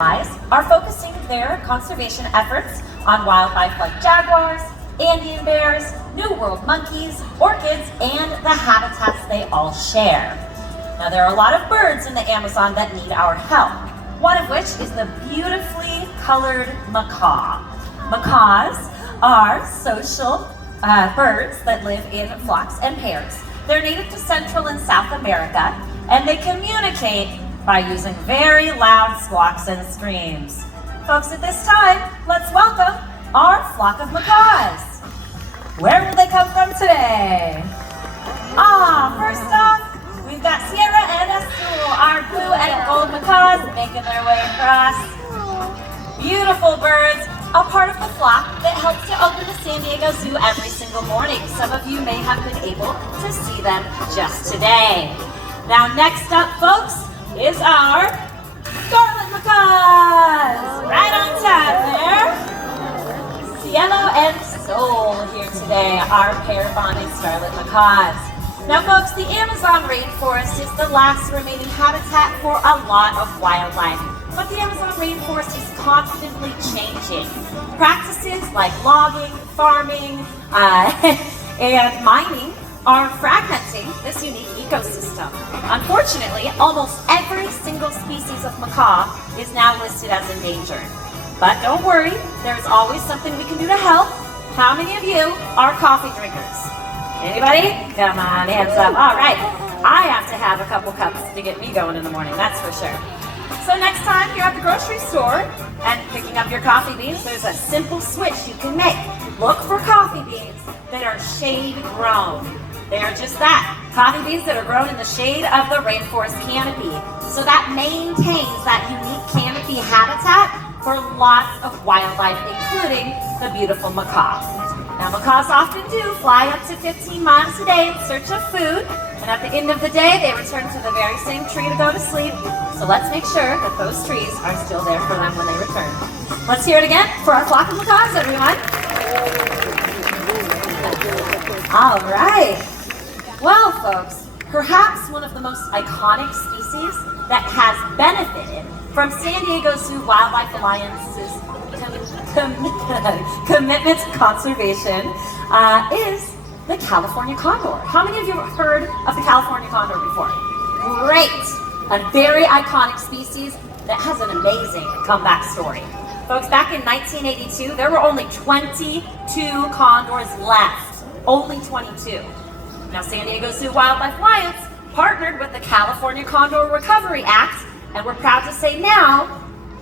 are focusing their conservation efforts on wildlife like jaguars, Andean bears, New World monkeys, orchids, and the habitats they all share. Now, there are a lot of birds in the Amazon that need our help, one of which is the beautifully colored macaw. Macaws are social birds that live in flocks and pairs. They're native to Central and South America, and they communicate by using very loud squawks and screams. Folks, at this time, let's welcome our flock of macaws. Where will they come from today? First off, we've got Sierra and Azul, our blue and gold macaws, making their way across. Beautiful birds, a part of the flock that helps to open the San Diego Zoo every single morning. Some of you may have been able to see them just today. Now, next up, folks, is our scarlet macaws. Right on top there. Cielo and Sol here today, our pair bonded scarlet macaws. Now folks, the Amazon rainforest is the last remaining habitat for a lot of wildlife. But the Amazon rainforest is constantly changing. Practices like logging, farming, and mining are fragmenting this unique ecosystem. Unfortunately, almost every single species of macaw is now listed as endangered. But don't worry, there's always something we can do to help. How many of you are coffee drinkers? Anybody? Come on, hands up. All right, I have to have a couple cups to get me going in the morning, that's for sure. So next time you're at the grocery store and picking up your coffee beans, there's a simple switch you can make. Look for coffee beans that are shade grown. They are just that, coffee beans that are grown in the shade of the rainforest canopy. So that maintains that unique canopy habitat for lots of wildlife, including the beautiful macaw. Now, macaws often do fly up to 15 miles a day in search of food, and at the end of the day, they return to the very same tree to go to sleep. So let's make sure that those trees are still there for them when they return. Let's hear it again for our flock of macaws, everyone. All right. Well, folks, perhaps one of the most iconic species that has benefited from San Diego Zoo Wildlife Alliance's commitment to conservation is the California condor. How many of you have heard of the California condor before? Great! A very iconic species that has an amazing comeback story. Folks, back in 1982, there were only 22 condors left. Only 22. Now, San Diego Zoo Wildlife Alliance partnered with the California Condor Recovery Act, and we're proud to say now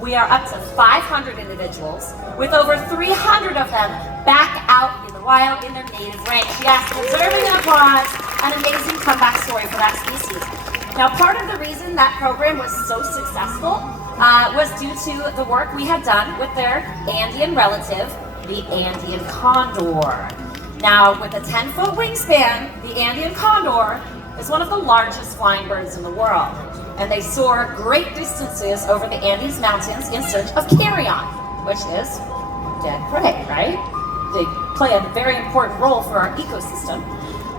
we are up to 500 individuals, with over 300 of them back out in the wild in their native range. Yes, deserving an applause, an amazing comeback story for that species. Now, part of the reason that program was so successful was due to the work we had done with their Andean relative, the Andean condor. Now, with a 10-foot wingspan, the Andean condor is one of the largest flying birds in the world, and they soar great distances over the Andes Mountains in search of carrion, which is dead prey, right? They play a very important role for our ecosystem,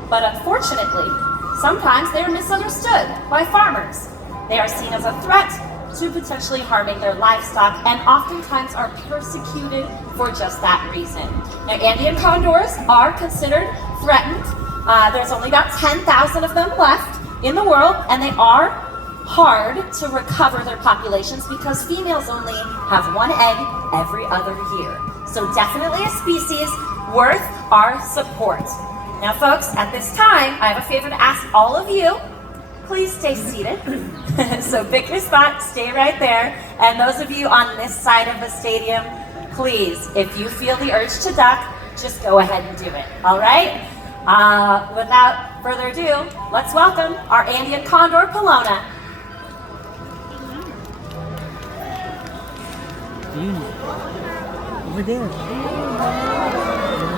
but unfortunately, sometimes they are misunderstood by farmers. They are seen as a threat to potentially harming their livestock, and oftentimes are persecuted for just that reason. Now, Andean condors are considered threatened. There's only about 10,000 of them left in the world, and they are hard to recover their populations because females only have one egg every other year. So definitely a species worth our support. Now, folks, at this time, I have a favor to ask all of you. Please stay seated. So pick your spot, stay right there. And those of you on this side of the stadium, please, if you feel the urge to duck, just go ahead and do it, all right? Without further ado, let's welcome our Andean condor, Palona. Over there.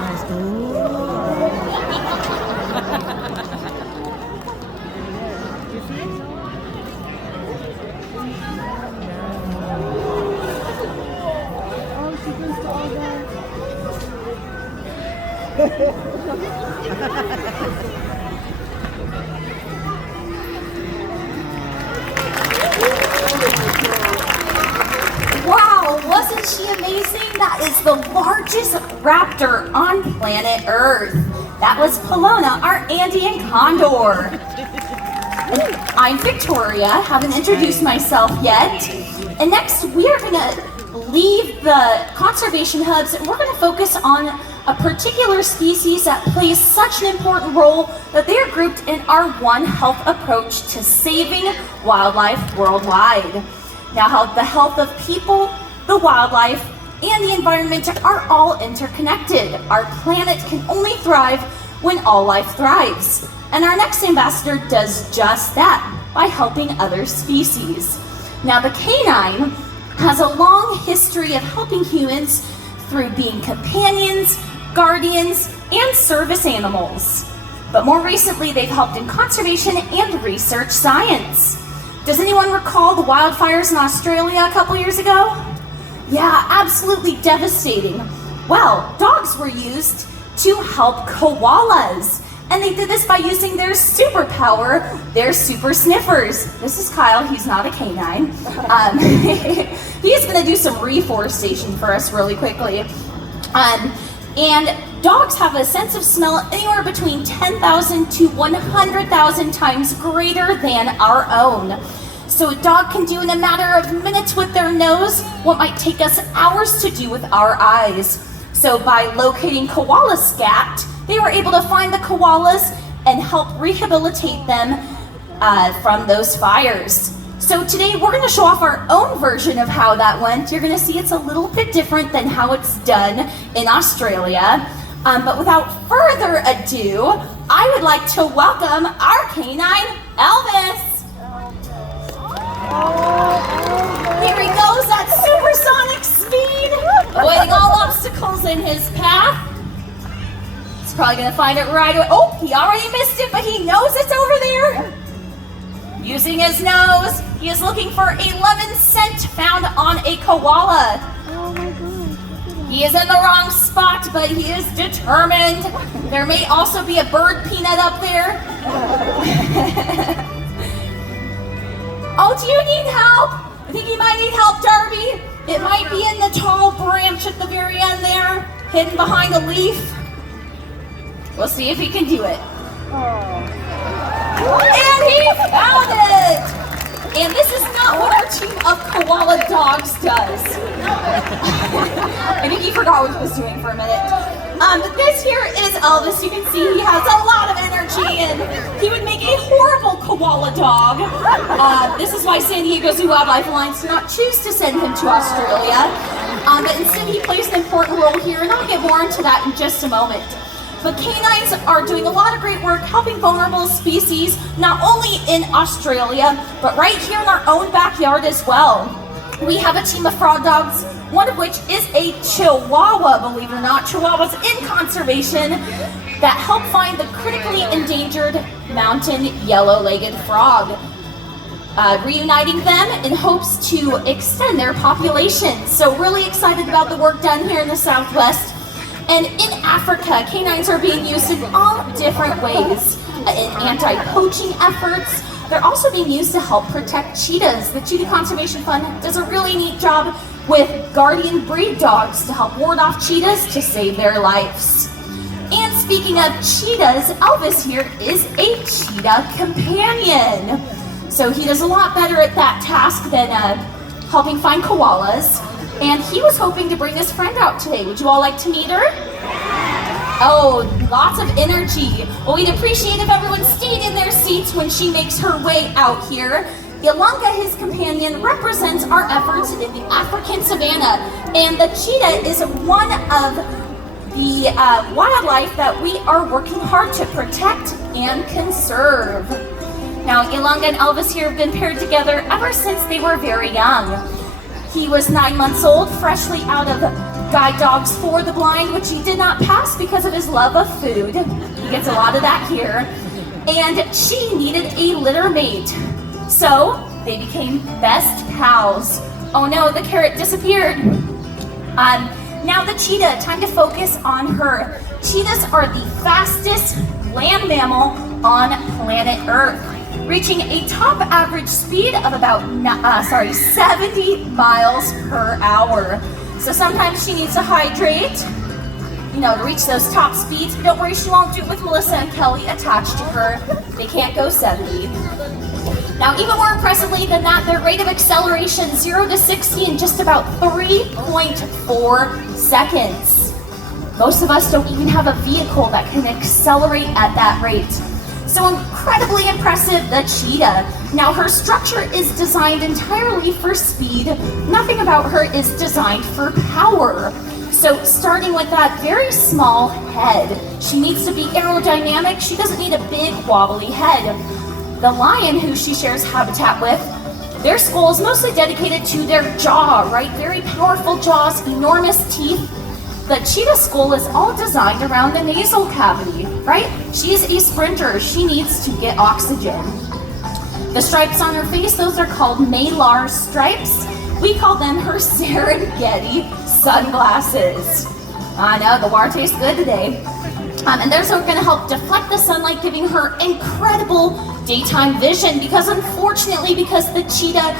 Nice. You see it? Oh, she can all that. she amazing? That is the largest raptor on planet Earth. That was Polona, our Andean condor. I'm Victoria, haven't introduced myself yet. And next we are gonna leave the conservation hubs and we're gonna focus on a particular species that plays such an important role that they are grouped in our One Health approach to saving wildlife worldwide. Now, how the health of people, the wildlife, and the environment are all interconnected. Our planet can only thrive when all life thrives. And our next ambassador does just that by helping other species. Now, the canine has a long history of helping humans through being companions, guardians, and service animals. But more recently, they've helped in conservation and research science. Does anyone recall the wildfires in Australia a couple years ago? Yeah, absolutely devastating. Well, dogs were used to help koalas. And they did this by using their superpower, their super sniffers. This is Kyle, he's not a canine. He's gonna do some reforestation for us really quickly. And dogs have a sense of smell anywhere between 10,000 to 100,000 times greater than our own. So a dog can do in a matter of minutes with their nose what might take us hours to do with our eyes. So by locating koala scat, they were able to find the koalas and help rehabilitate them from those fires. So today we're going to show off our own version of how that went. You're going to see it's a little bit different than how it's done in Australia. But without further ado, I would like to welcome our canine, Elvis. Here he goes at supersonic speed, avoiding all obstacles in his path. He's probably going to find it right away. Oh, he already missed it, but he knows it's over there. Using his nose, he is looking for a lemon scent found on a koala. Oh my gosh. He is in the wrong spot, but he is determined. There may also be a bird peanut up there. Oh, do you need help? I think you might need help, Darby. It might be in the tall branch at the very end there, hidden behind a leaf. We'll see if he can do it. And he found it! And this is not what our team of koala dogs does. I think he forgot what he was doing for a minute. But this here is Elvis. You can see he has a lot of energy and he would make a horrible koala dog. This is why San Diego Zoo Wildlife Alliance did not choose to send him to Australia. But instead he plays an important role here, and I'll get more into that in just a moment. But canines are doing a lot of great work helping vulnerable species, not only in Australia, but right here in our own backyard as well. We have a team of frog dogs, one of which is a Chihuahua, believe it or not. Chihuahuas in conservation that help find the critically endangered mountain yellow-legged frog. Reuniting them in hopes to extend their population. So really excited about the work done here in the Southwest. And in Africa, canines are being used in all different ways. In anti-poaching efforts, they're also being used to help protect cheetahs. The Cheetah Conservation Fund does a really neat job with guardian breed dogs to help ward off cheetahs to save their lives. And speaking of cheetahs, Elvis here is a cheetah companion. So he does a lot better at that task than helping find koalas. And he was hoping to bring his friend out today. Would you all like to meet her? Oh, lots of energy. Well, we'd appreciate if everyone stayed in their seats when she makes her way out here. Yolanga, his companion, represents our efforts in the African savanna. And the cheetah is one of the wildlife that we are working hard to protect and conserve. Now, Yolanga and Elvis here have been paired together ever since they were very young. He was 9 months old, freshly out of Guide Dogs for the Blind, which he did not pass because of his love of food. He gets a lot of that here. And she needed a litter mate. So they became best pals. Oh no, the carrot disappeared. Now the cheetah, time to focus on her. Cheetahs are the fastest land mammal on planet Earth. reaching a top average speed of about 70 miles per hour. So sometimes she needs to hydrate, to reach those top speeds. But don't worry, she won't do it with Melissa and Kelly attached to her. They can't go 70. Now, even more impressively than that, their rate of acceleration 0 to 60 in just about 3.4 seconds. Most of us don't even have a vehicle that can accelerate at that rate. So incredibly impressive, the cheetah. Now, her structure is designed entirely for speed. Nothing about her is designed for power. So starting with that very small head, she needs to be aerodynamic. She doesn't need a big wobbly head. The lion, who she shares habitat with, their skull is mostly dedicated to their jaw, right? Very powerful jaws, enormous teeth. The cheetah skull is all designed around the nasal cavity, right? She's a sprinter. She needs to get oxygen. The stripes on her face, those are called malar stripes. We call them her Serengeti sunglasses. I know, the water tastes good today. And those are going to help deflect the sunlight, giving her incredible daytime vision, because unfortunately, because the cheetah